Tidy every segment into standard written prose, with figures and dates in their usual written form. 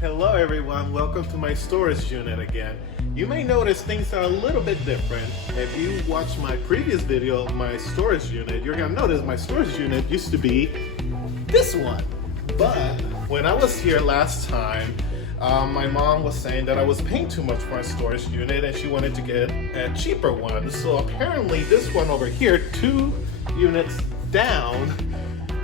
Hello everyone, welcome to my storage unit again. You may notice things are a little bit different. If you watch my previous video of my storage unit, you're gonna notice my storage unit used to be this one. But when I was here last time, my mom was saying that I was paying too much for a storage unit and she wanted to get a cheaper one. So apparently this one over here, 2 units down,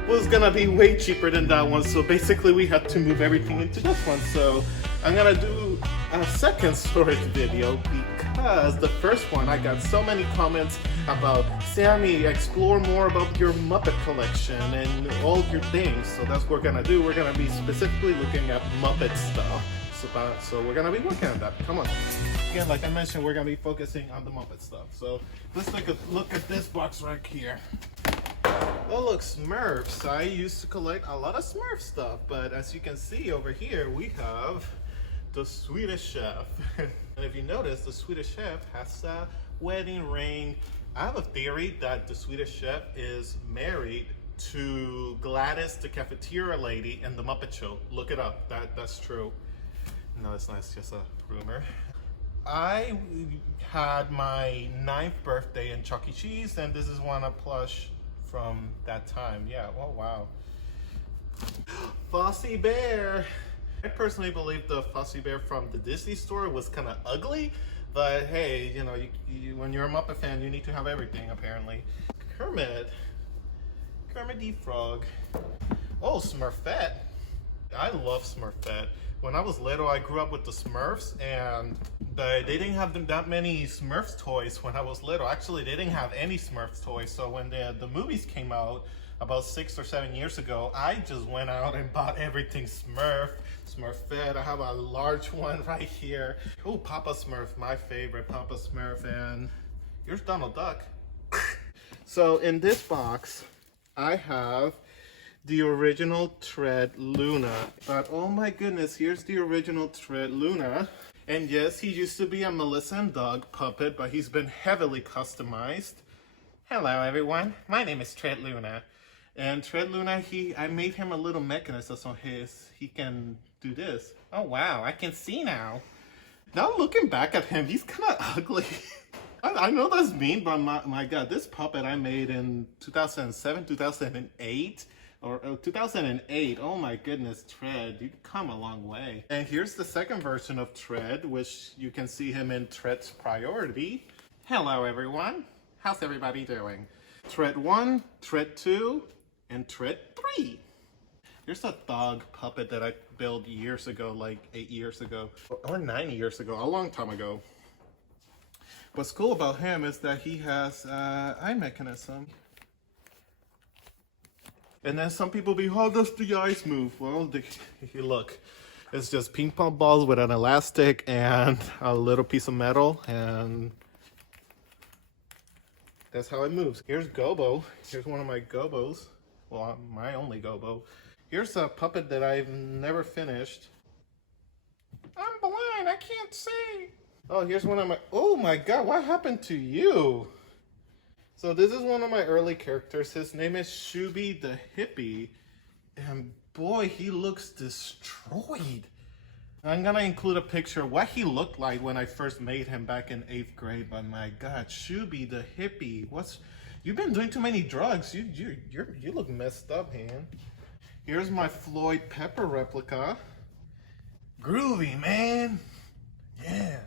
was gonna be way cheaper than that one. So basically we had to move everything into this one. So I'm gonna do a second storage video because the first one I got so many comments about, Sammy, explore more about your Muppet collection and all your things. So that's what we're gonna do. We're gonna be specifically looking at Muppet stuff. So we're gonna be working on that. Come on. Again, like I mentioned, we're gonna be focusing on the Muppet stuff. So let's take a look at this box right here. Oh look, Smurfs. I used to collect a lot of Smurf stuff, but as you can see over here, we have the Swedish Chef. And if you notice, the Swedish Chef has a wedding ring. I have a theory that the Swedish Chef is married to Gladys, the cafeteria lady in the Muppet Show. Look it up, that's true. No, it's not, it's just a rumor. I had my 9th birthday in Chuck E. Cheese, and this is one of plush from that time. Yeah, oh wow. Fozzie Bear. I personally believe the Fozzie Bear from the Disney store was kind of ugly, but hey, you know, when you're a Muppet fan, you need to have everything apparently. Kermit the Frog. Oh, Smurfette. I love Smurfette. When I was little, I grew up with the Smurfs, and they didn't have that many Smurfs toys when I was little. Actually, they didn't have any Smurfs toys. So when the movies came out about 6 or 7 years ago, I just went out and bought everything Smurfette. I have a large one right here. Oh, Papa Smurf, my favorite, Papa Smurf. And here's Donald Duck. So in this box, I have the original Tread Luna. But oh my goodness, here's the original Tread Luna. And yes, he used to be a Melissa and Doug puppet, but he's been heavily customized. Hello everyone, my name is Tread Luna. And Tread Luna, I made him a little mechanism so he can do this. Oh wow, I can see now. Now looking back at him, he's kind of ugly. I know that's mean, but my God, this puppet I made in 2007, 2008, or 2008, oh my goodness, Tread, you've come a long way. And here's the second version of Tread, which you can see him in Tread's Priority. Hello everyone, how's everybody doing? Tread 1, Tread 2, and Tread 3. Here's a dog puppet that I built years ago, like 8 years ago, or 9 years ago, a long time ago. What's cool about him is that he has eye mechanism. And then some people be, how does the eyes move? Well, look, it's just ping pong balls with an elastic and a little piece of metal, and that's how it moves. Here's Gobo. Here's one of my Gobos. Well, my only Gobo. Here's a puppet that I've never finished. I'm blind, I can't see. Oh, here's one of my, oh my God, what happened to you? So this is one of my early characters. His name is Shuby the Hippie. And boy, he looks destroyed. I'm gonna include a picture of what he looked like when I first made him back in 8th grade. But my God, Shuby the Hippie. You've been doing too many drugs. You look messed up, man. Here's my Floyd Pepper replica. Groovy, man. Yeah.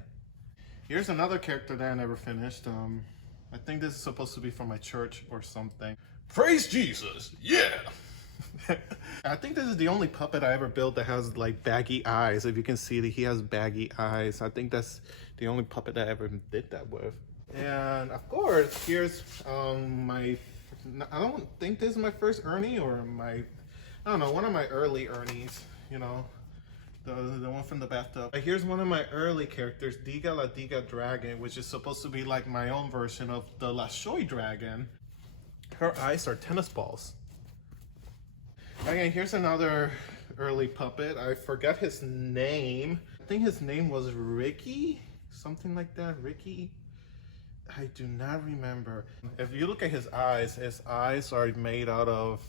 Here's another character that I never finished. I think this is supposed to be from my church or something. Praise Jesus, yeah! I think this is the only puppet I ever built that has like baggy eyes. If you can see that he has baggy eyes. I think that's the only puppet I ever did that with. And of course, here's I don't think this is my first Ernie or I don't know, one of my early Ernies, you know. The one from the bathtub. Here's one of my early characters, Diga la Diga Dragon, which is supposed to be like my own version of the La Shoy Dragon. Her eyes are tennis balls. Okay, here's another early puppet. I forgot his name. I think his name was Ricky? Something like that, Ricky? I do not remember. If you look at his eyes are made out of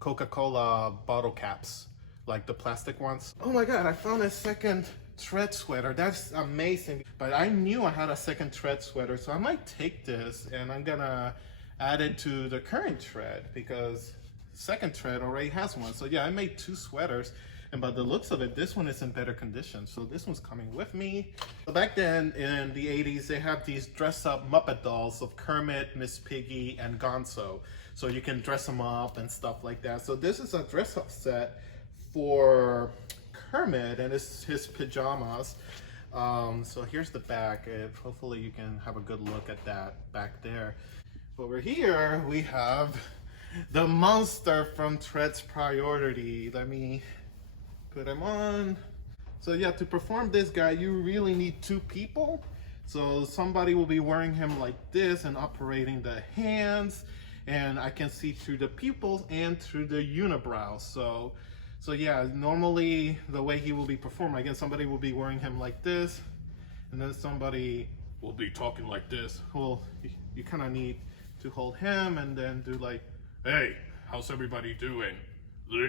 Coca-Cola bottle caps. like the plastic ones. Oh my god, I found a second thread sweater. That's amazing. But I knew I had a second thread sweater, so I might take this and I'm gonna add it to the current thread because second thread already has one. So yeah, I made 2 sweaters, and by the looks of it, this one is in better condition. So this one's coming with me. So back then in the 80s, they have these dress-up Muppet dolls of Kermit, Miss Piggy, and Gonzo. So you can dress them up and stuff like that. So this is a dress-up set for Kermit and his pajamas. So here's the back. Hopefully you can have a good look at that back there. Over here, we have the monster from Thread's Priority. Let me put him on. So yeah, to perform this guy, you really need 2 people. So somebody will be wearing him like this and operating the hands, and I can see through the pupils and through the unibrow. So yeah, normally the way he will be performed, again, somebody will be wearing him like this, and then somebody will be talking like this. Well, you kind of need to hold him and then do like, hey, how's everybody doing? You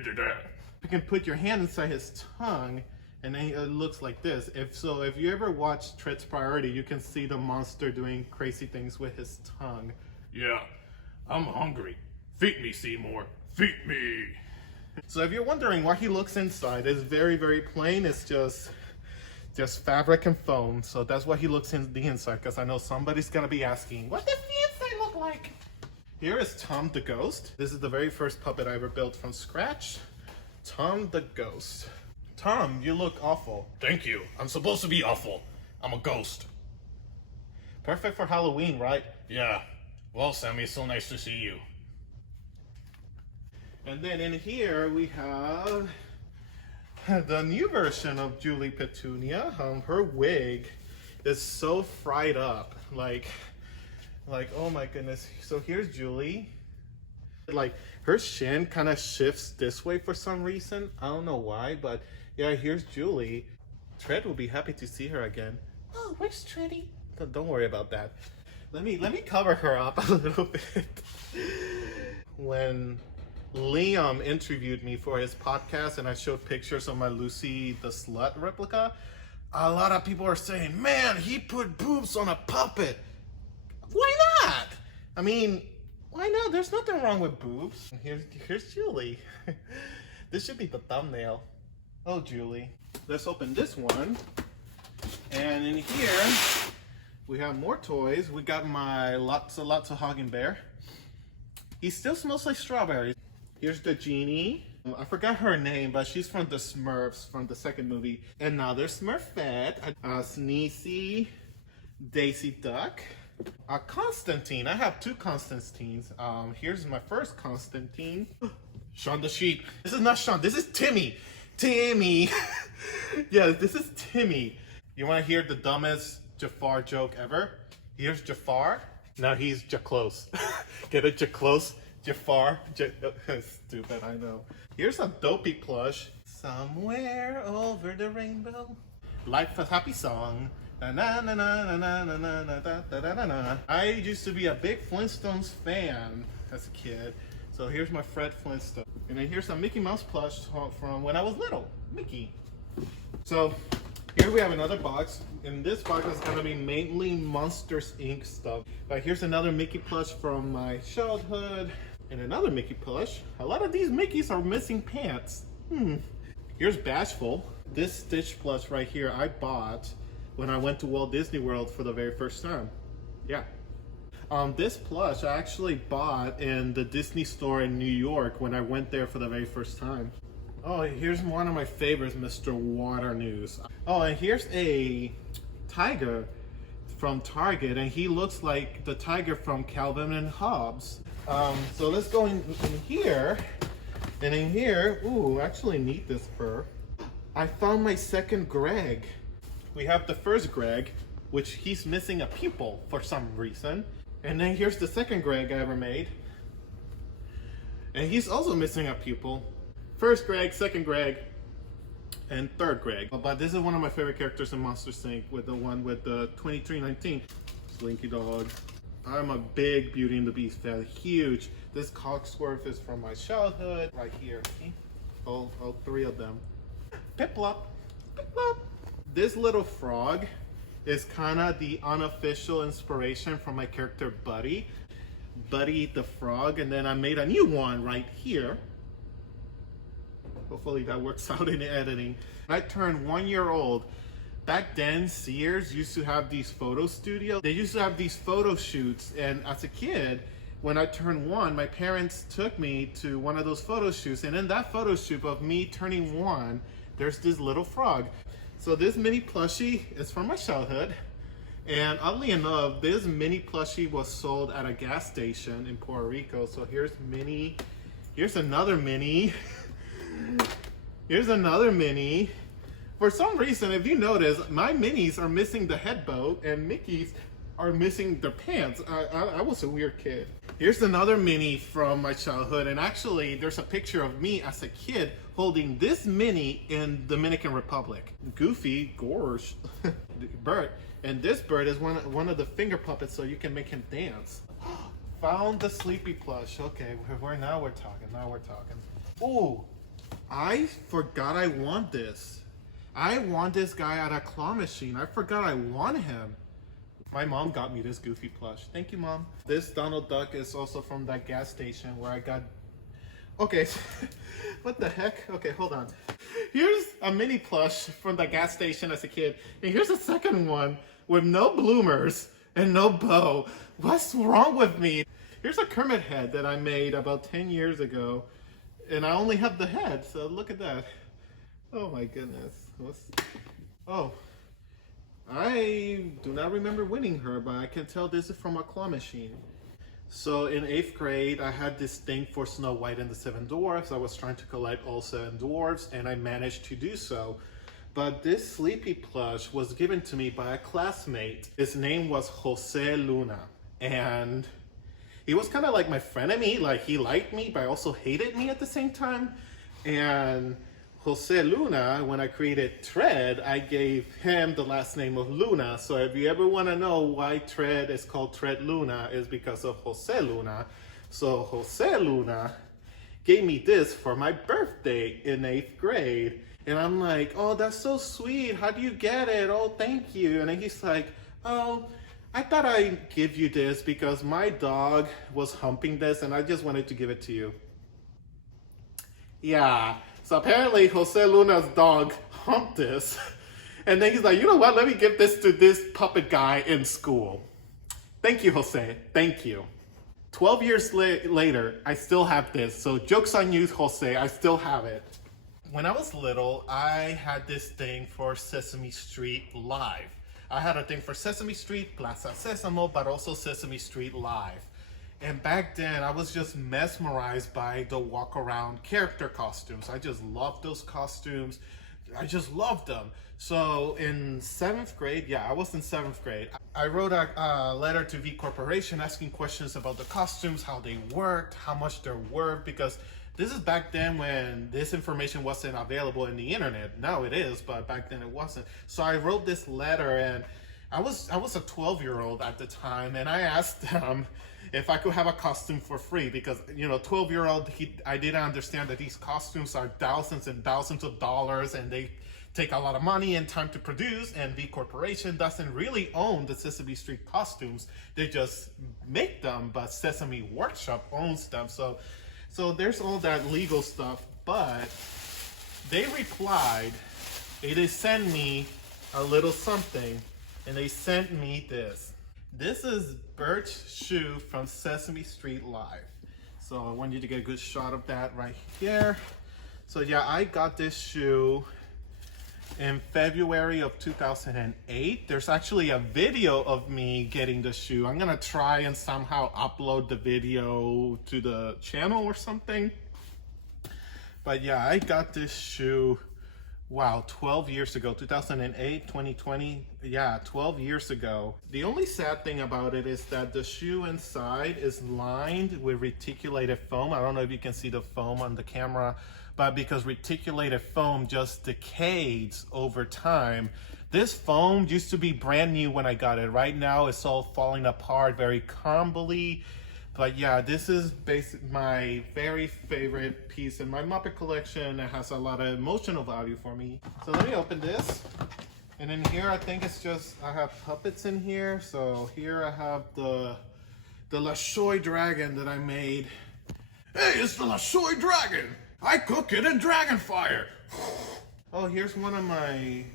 can put your hand inside his tongue and then it looks like this. If you ever watch Thread's Priority, you can see the monster doing crazy things with his tongue. Yeah, I'm hungry. Feed me, Seymour. Feed me. So if you're wondering why he looks inside, it's very, very plain. It's just fabric and foam. So that's why he looks in the inside, because I know somebody's gonna be asking, what does the inside look like? Here is Tom the Ghost. This is the very first puppet I ever built from scratch. Tom the Ghost. Tom, you look awful. Thank you. I'm supposed to be awful. I'm a ghost. Perfect for Halloween, right? Yeah. Well, Sammy, it's so nice to see you. And then in here we have the new version of Julie Petunia. Her wig is so fried up. Like, oh my goodness. So here's Julie. Like, her shin kind of shifts this way for some reason. I don't know why, but yeah, here's Julie. Thread will be happy to see her again. Oh, where's Thready? Don't worry about that. Let me cover her up a little bit. When Liam interviewed me for his podcast and I showed pictures of my Lucy the Slut replica, a lot of people are saying, man, he put boobs on a puppet. Why not? I mean, why not? There's nothing wrong with boobs. Here's Julie. This should be the thumbnail. Oh, Julie. Let's open this one. And in here, we have more toys. We got my lots of Hagen Bear. He still smells like strawberries. Here's the genie. I forgot her name, but she's from the Smurfs, from the second movie. Another Smurfette. Sneezy, Daisy Duck. Constantine. I have 2 Constantines. Here's my first Constantine. Shaun the Sheep. This is not Shaun. This is Timmy. Timmy. Yeah, this is Timmy. You want to hear the dumbest Jafar joke ever? Here's Jafar. Now he's Jaclose. Get it, Jaclose? Jafar. Stupid, I know. Here's a dopey plush. Somewhere over the rainbow. Life a happy song. Na na na na na na na na da da da da. I used to be a big Flintstones fan as a kid. So here's my Fred Flintstone. And then here's a Mickey Mouse plush from when I was little. Mickey. So here we have another box. In this box is going to be mainly Monsters Inc. stuff. But here's another Mickey plush from my childhood. And another Mickey plush. A lot of these Mickeys are missing pants. Here's Bashful. This Stitch plush right here I bought when I went to Walt Disney World for the very first time. Yeah. This plush I actually bought in the Disney store in New York when I went there for the very first time. Oh, here's one of my favorites, Mr. Water News. Oh, and here's a tiger from Target, and he looks like the tiger from Calvin and Hobbes. So let's go in here, and in here, ooh, I actually need this fur. I found my second Greg. We have the first Greg, which he's missing a pupil for some reason. And then here's the second Greg I ever made. And he's also missing a pupil. First Greg, second Greg, and third Greg. But this is one of my favorite characters in Monsters Inc. with the one with the 2319. Slinky Dog. I'm a big Beauty and the Beast fan, huge. This Cogsworth is from my childhood, right here. See? all three of them. Piplup, Piplup. This little frog is kind of the unofficial inspiration from my character Buddy. Buddy the frog, and then I made a new one right here. Hopefully that works out in the editing. I turned 1 year old. Back then, Sears used to have these photo studios. They used to have these photo shoots, and as a kid, when I turned 1, my parents took me to one of those photo shoots, and in that photo shoot of me turning 1, there's this little frog. So this mini plushie is from my childhood, and oddly enough, this mini plushie was sold at a gas station in Puerto Rico. So here's another mini. Here's another mini. For some reason, if you notice, my minis are missing the head bow and Mickey's are missing their pants. I was a weird kid. Here's another mini from my childhood, and actually there's a picture of me as a kid holding this mini in Dominican Republic. Goofy, Gorge, Bert, and this bird is one of the finger puppets, so you can make him dance. Found the Sleepy plush. Okay, now we're talking. Oh, I forgot I want this. I want this guy at a claw machine. I forgot I want him. My mom got me this Goofy plush. Thank you, Mom. This Donald Duck is also from that gas station where I got... Okay, what the heck? Okay, hold on. Here's a mini plush from the gas station as a kid. And here's a second one with no bloomers and no bow. What's wrong with me? Here's a Kermit head that I made about 10 years ago. And I only have the head, so look at that. Oh my goodness. Oh, I do not remember winning her, but I can tell this is from a claw machine. So in 8th grade, I had this thing for Snow White and the Seven Dwarfs. I was trying to collect all 7 dwarfs, and I managed to do so. But this Sleepy plush was given to me by a classmate. His name was Jose Luna, and he was kind of like my frenemy. Like, he liked me, but also hated me at the same time. And Jose Luna, when I created Tread, I gave him the last name of Luna. So if you ever want to know why Tread is called Tread Luna, is because of Jose Luna. So Jose Luna gave me this for my birthday in 8th grade. And I'm like, oh, that's so sweet. How do you get it? Oh, thank you. And then he's like, oh, I thought I'd give you this because my dog was humping this and I just wanted to give it to you. Yeah. So apparently Jose Luna's dog humped this. And then he's like, you know what? Let me give this to this puppet guy in school. Thank you, Jose. Thank you. 12 years later, I still have this. So joke's on you, Jose. I still have it. When I was little, I had this thing for Sesame Street Live. I had a thing for Sesame Street, Plaza Sesamo, but also Sesame Street Live. And back then, I was just mesmerized by the walk-around character costumes. I just loved those costumes. I just loved them. So in 7th grade, I was in 7th grade. I wrote a letter to V Corporation asking questions about the costumes, how they worked, how much they're worth, because this is back then when this information wasn't available in the internet. Now it is, but back then it wasn't. So I wrote this letter, and I was a 12-year-old at the time, and I asked them if I could have a costume for free, because, 12-year-old, I didn't understand that these costumes are thousands and thousands of dollars, and they take a lot of money and time to produce, and V Corporation doesn't really own the Sesame Street costumes. They just make them, but Sesame Workshop owns them. So there's all that legal stuff, but they replied, they sent me a little something, and they sent me this. This is Bert's shoe from Sesame Street Live. So I want you to get a good shot of that right here. So I got this shoe in February of 2008. There's actually a video of me getting the shoe. I'm gonna try and somehow upload the video to the channel or something. But I got this shoe, wow, 12 years ago, 2008, 2020, 12 years ago. The only sad thing about it is that the shoe inside is lined with reticulated foam. I don't know if you can see the foam on the camera, but because reticulated foam just decays over time. This foam used to be brand new when I got it. Right now it's all falling apart very crumbly, But yeah, this is my very favorite piece in my Muppet collection. It has a lot of emotional value for me. So let me open this. And in here, I think it's just, I have puppets in here. So here I have the Lashoy dragon that I made. Hey, it's the Lashoy dragon! I cook it in dragon fire! Oh, here's one of my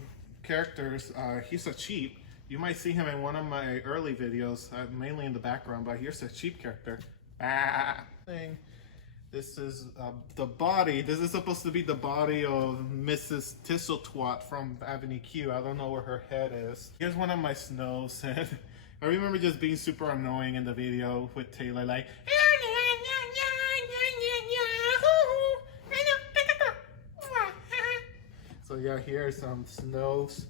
characters. He's a sheep. You might see him in one of my early videos, mainly in the background, but here's a sheep character. Thing. This is the body. This is supposed to be the body of Mrs. Tisseltwat from Avenue Q. I don't know where her head is. Here's one of my snows. And I remember just being super annoying in the video with Taylor, like, so yeah, here's some snows.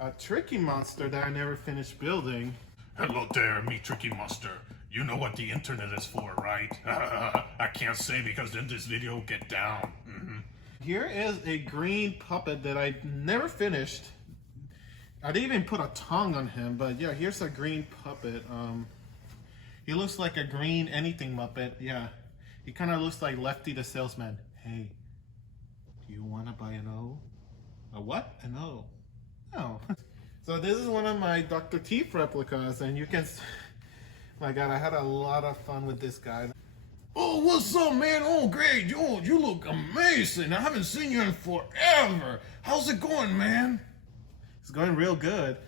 A Tricky Monster that I never finished building. Hello there, me Tricky Monster. You know what the internet is for, right? I can't say because then this video will get down. Here is a green puppet that I never finished. I didn't even put a tongue on him, but yeah, here's a green puppet. He looks like a green anything Muppet. Yeah, he kind of looks like Lefty the salesman. Hey, do you want to buy an O? A what? An O. Oh. So this is one of my Dr. Teeth replicas, and you can, my God, I had a lot of fun with this guy. Oh, what's up, man? Oh, great. You look amazing. I haven't seen you in forever. How's it going, man? It's going real good.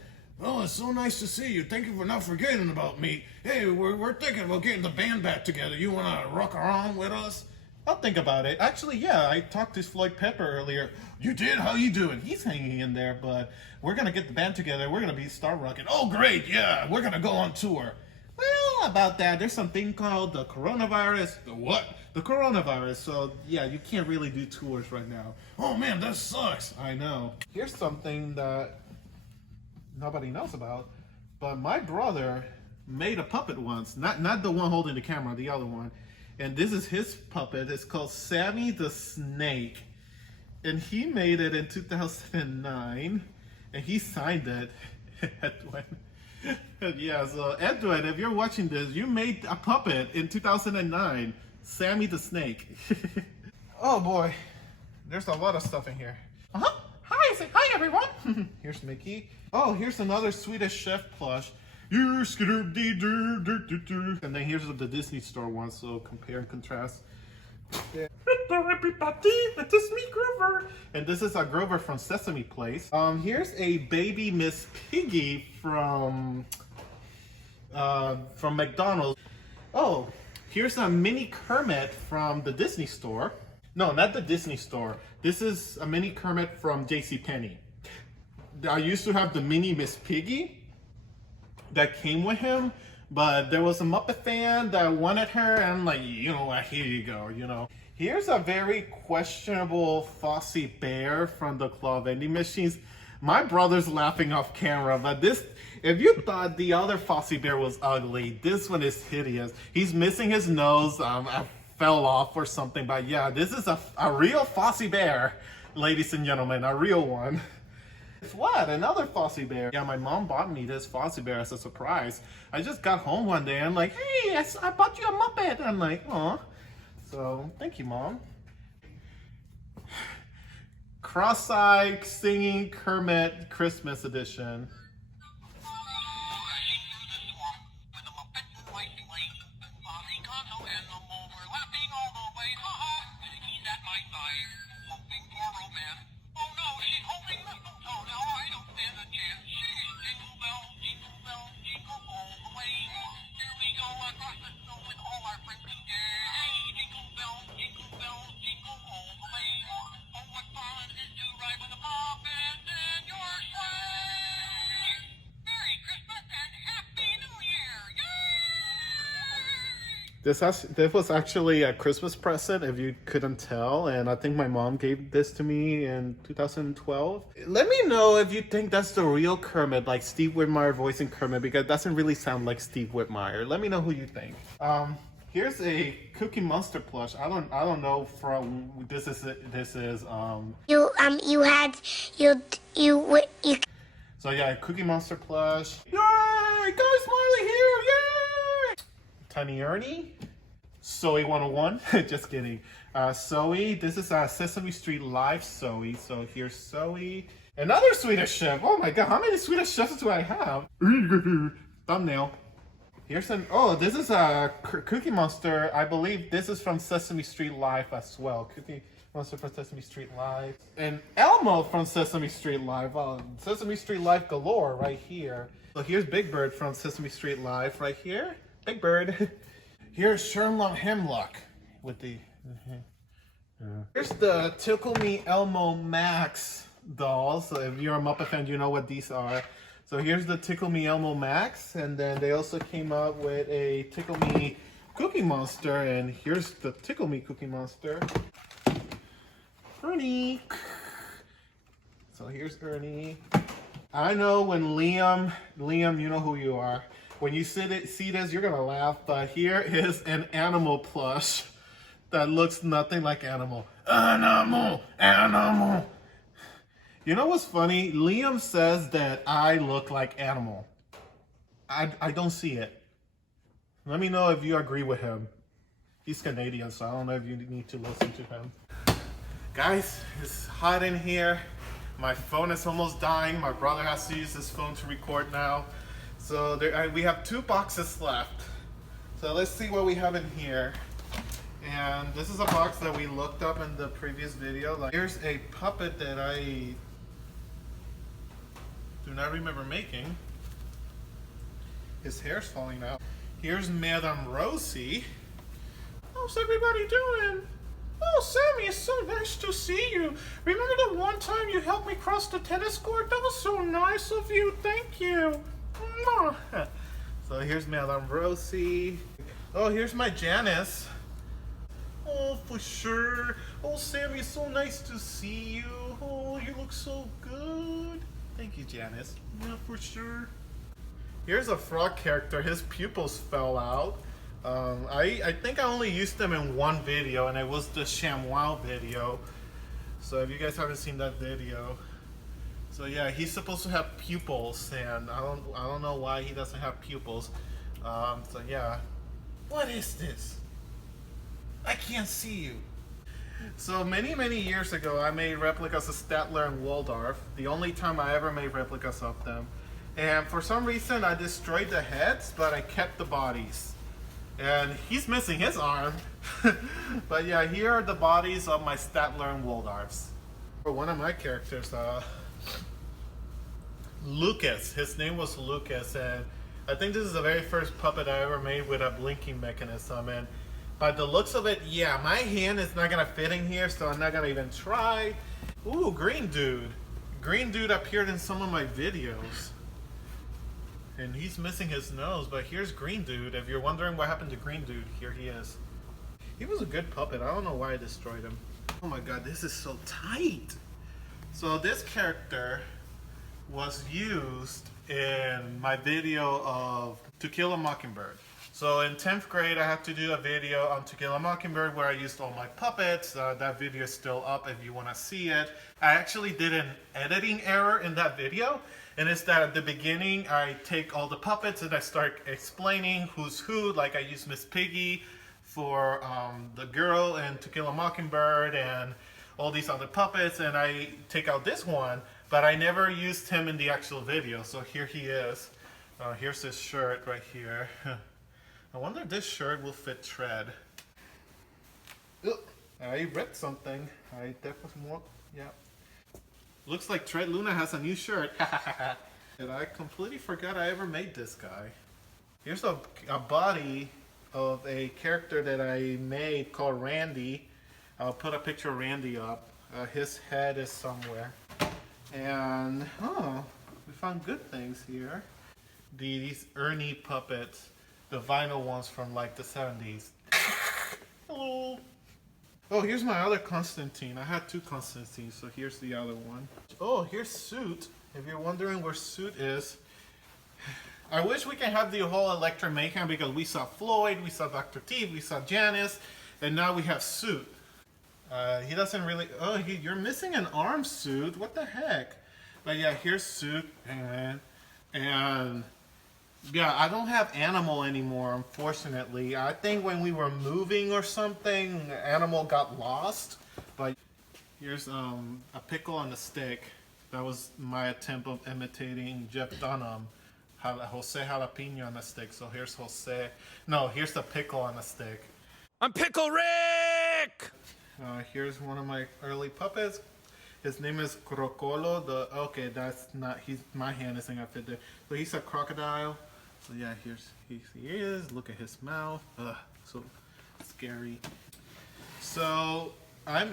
Oh, it's so nice to see you. Thank you for not forgetting about me. Hey, we're thinking about getting the band back together. You want to rock around with us? I'll think about it. Actually, yeah, I talked to Floyd Pepper earlier. You did? How you doing? He's hanging in there, but we're going to get the band together. We're going to be star rocking. Oh, great. Yeah, we're going to go on tour. Well, about that, there's something called the coronavirus. The what? The coronavirus. So, yeah, you can't really do tours right now. Oh, man, that sucks. I know. Here's something that nobody knows about, but my brother made a puppet once. Not the one holding the camera, the other one. And this is his puppet. It's called Sammy the Snake. And he made it in 2009. And he signed it. Edwin. Yeah, so Edwin, if you're watching this, you made a puppet in 2009. Sammy the Snake. Oh boy. There's a lot of stuff in here. Uh-huh. Hi, say hi everyone. Here's Mickey. Oh, here's another Swedish Chef plush. And then here's the Disney Store one, so compare and contrast. Yeah. Hello everybody, it is me, Grover. And this is a Grover from Sesame Place. Here's a baby Miss Piggy from McDonald's. Oh, here's a mini Kermit from the Disney Store. No, not the Disney Store. This is a mini Kermit from JCPenney. I used to have the mini Miss Piggy that came with him, but there was a Muppet fan that wanted her, and I'm like, you know what, here you go, you know. Here's a very questionable Fozzie Bear from the claw vending machines. My brother's laughing off camera, but this, if you thought the other Fozzie Bear was ugly, this one is hideous. He's missing his nose. I fell off or something, but yeah, this is a real Fozzie Bear, ladies and gentlemen, a real one. What? Another Fozzie Bear. Yeah, my mom bought me this Fozzie Bear as a surprise. I just got home one day and I'm like, hey, I bought you a Muppet. I'm like, aw. So, thank you, Mom. Cross-eyed singing Kermit Christmas edition. This was actually a Christmas present, if you couldn't tell, and I think my mom gave this to me in 2012. Let me know if you think that's the real Kermit, like Steve Whitmire voicing Kermit, because it doesn't really sound like Steve Whitmire. Let me know who you think. Here's a Cookie Monster plush. I don't know from this is. So yeah, Cookie Monster plush. Yay! Guy Smiley here! Yay! Tiny Ernie, Zoe 101, just kidding. Zoe, this is Sesame Street Live Zoe. So here's Zoe. Another Swedish chef. Oh my god, how many Swedish chefs do I have? Thumbnail. Here's this is a Cookie Monster. I believe this is from Sesame Street Live as well. Cookie Monster from Sesame Street Live. And Elmo from Sesame Street Live. Sesame Street Live galore right here. So here's Big Bird from Sesame Street Live right here. Big Bird. Here's Sherlock Hemlock with the... Here's the Tickle Me Elmo Max dolls. So if you're a Muppet fan, you know what these are. So here's the Tickle Me Elmo Max, and then they also came out with a Tickle Me Cookie Monster, and here's the Tickle Me Cookie Monster. Ernie. So here's Ernie. I know when Liam, you know who you are. When you see this, you're gonna laugh, but here is an animal plush that looks nothing like animal. Animal. You know what's funny? Liam says that I look like animal. I don't see it. Let me know if you agree with him. He's Canadian, so I don't know if you need to listen to him. Guys, it's hot in here. My phone is almost dying. My brother has to use his phone to record now. So we have 2 boxes left. So let's see what we have in here. And this is a box that we looked up in the previous video. Here's a puppet that I do not remember making. His hair's falling out. Here's Madame Rosie. How's everybody doing? Oh, Sammy, it's so nice to see you. Remember the one time you helped me cross the tennis court? That was so nice of you. Thank you. So here's Madame Rosie. Oh, here's my Janice. Oh, for sure. Oh, Sammy, it's so nice to see you. Oh, you look so good. Thank you, Janice. Yeah, for sure. Here's a frog character. His pupils fell out. I think I only used them in one video, and it was the ShamWow video. So if you guys haven't seen that video. So yeah, he's supposed to have pupils, and I don't know why he doesn't have pupils. So yeah. What is this? I can't see you. So many years ago, I made replicas of Statler and Waldorf. The only time I ever made replicas of them. And for some reason, I destroyed the heads, but I kept the bodies. And he's missing his arm. But yeah, here are the bodies of my Statler and Waldorfs. For one of my characters, Lucas. His name was Lucas, and I think this is the very first puppet I ever made with a blinking mechanism. And by the looks of it, yeah, my hand is not gonna fit in here, so I'm not gonna even try. Ooh, Green Dude. Green Dude appeared in some of my videos. And he's missing his nose, but here's Green Dude. If you're wondering what happened to Green Dude, here he is. He was a good puppet. I don't know why I destroyed him. Oh my god, this is so tight. So this character was used in my video of To Kill a Mockingbird. So in 10th grade, I had to do a video on To Kill a Mockingbird where I used all my puppets. That video is still up if you want to see it. I actually did an editing error in that video. And it's that at the beginning, I take all the puppets and I start explaining who's who. Like I use Miss Piggy for the girl and To Kill a Mockingbird and all these other puppets. And I take out this one, but I never used him in the actual video. So here he is. Here's his shirt right here. I wonder if this shirt will fit Tread. Ugh, I read something. I definitely won't. Yeah. Looks like Tread Luna has a new shirt. And I completely forgot I ever made this guy. Here's a body of a character that I made called Randy. I'll put a picture of Randy up. His head is somewhere. And, oh, we found good things here. These Ernie puppets. The vinyl ones from like the 70s. Hello. Oh, here's my other Constantine. I had 2 Constantines, so here's the other one. Oh, here's Suit. If you're wondering where Suit is, I wish we can have the whole Electra Mayhem because we saw Floyd, we saw Dr. Teeth, we saw Janice, and now we have Suit. He doesn't really... Oh, you're missing an arm, Suit. What the heck? But yeah, here's Suit, and Yeah, I don't have Animal anymore, unfortunately. I think when we were moving or something, Animal got lost. But here's a pickle on a stick. That was my attempt of imitating Jeff Dunham. Jose Jalapeno on a stick. So here's Jose. No, here's the pickle on a stick. I'm Pickle Rick! Here's one of my early puppets. His name is Crocolo. Okay, that's not. My hand isn't gonna fit there. So he's a crocodile. So yeah, he is. Look at his mouth. Ugh, so scary. So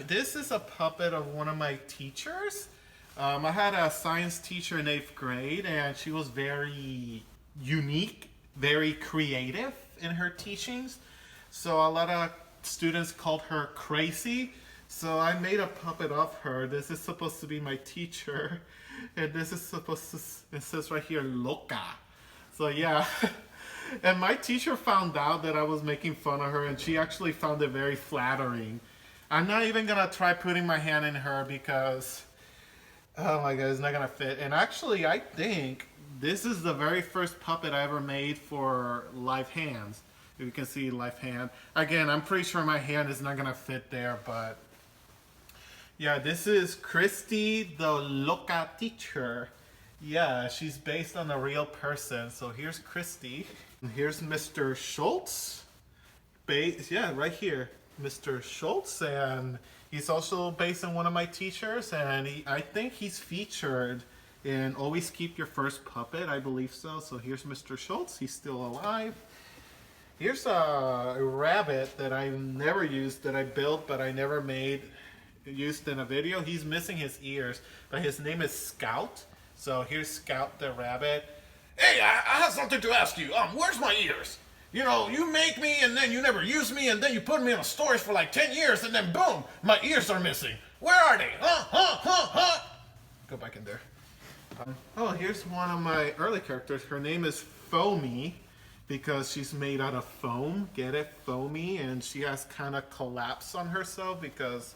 this is a puppet of one of my teachers. I had a science teacher in 8th grade, and she was very unique, very creative in her teachings. So a lot of students called her crazy. So I made a puppet of her. This is supposed to be my teacher, and this is supposed to. It says right here, loca. So yeah, and my teacher found out that I was making fun of her, and she actually found it very flattering. I'm not even gonna try putting my hand in her because, oh my god, it's not gonna fit. And actually, I think this is the very first puppet I ever made for live hands. If you can see live hand. Again, I'm pretty sure my hand is not gonna fit there, but yeah, this is Christy, the loca teacher. Yeah, she's based on a real person. So here's Christy. Here's Mr. Schultz. Yeah, right here. Mr. Schultz. And he's also based on one of my teachers. And I think he's featured in Always Keep Your First Puppet. I believe so. So here's Mr. Schultz. He's still alive. Here's a rabbit that I never used, that I built, but I never used in a video. He's missing his ears, but his name is Scout. So here's Scout the rabbit. Hey, I have something to ask you. Where's my ears? You know, you make me and then you never use me and then you put me in storage for like 10 years and then boom, my ears are missing. Where are they? Go back in there. Oh, here's one of my early characters. Her name is Foamy because she's made out of foam. Get it? Foamy. And she has kind of collapsed on herself because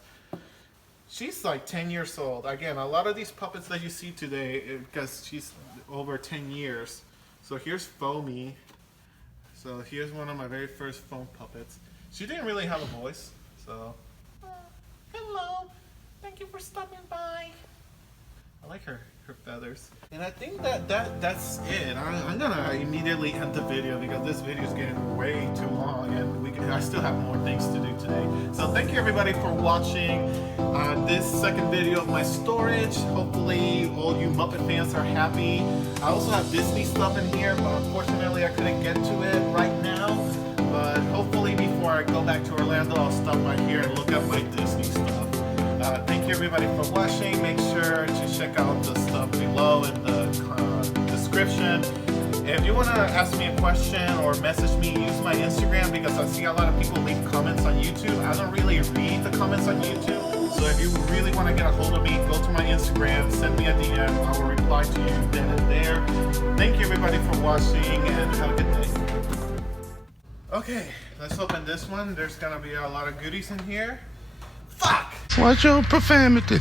she's like 10 years old. Again, a lot of these puppets that you see today, because she's over 10 years. So here's Foamy. So here's one of my very first foam puppets. She didn't really have a voice, so. Hello, thank you for stopping by. I like her feathers. And I think that's it. I'm gonna immediately end the video because this video is getting way too long and I still have more things to do today. So thank you everybody for watching this second video of my storage. Hopefully all you Muppet fans are happy. I also have Disney stuff in here, but unfortunately I couldn't get to it right now. But hopefully before I go back to Orlando, I'll stop by here and look up my Disney stuff. Thank you everybody for watching. Make sure to check out the stuff below in the description. If you want to ask me a question or message me, use my Instagram because I see a lot of people leave comments on YouTube. I don't really read the comments on YouTube. So if you really want to get a hold of me, go to my Instagram, send me a DM. I will reply to you then and there. Thank you everybody for watching and have a good day. Okay, let's open this one. There's going to be a lot of goodies in here. Fuck! Watch your profanity.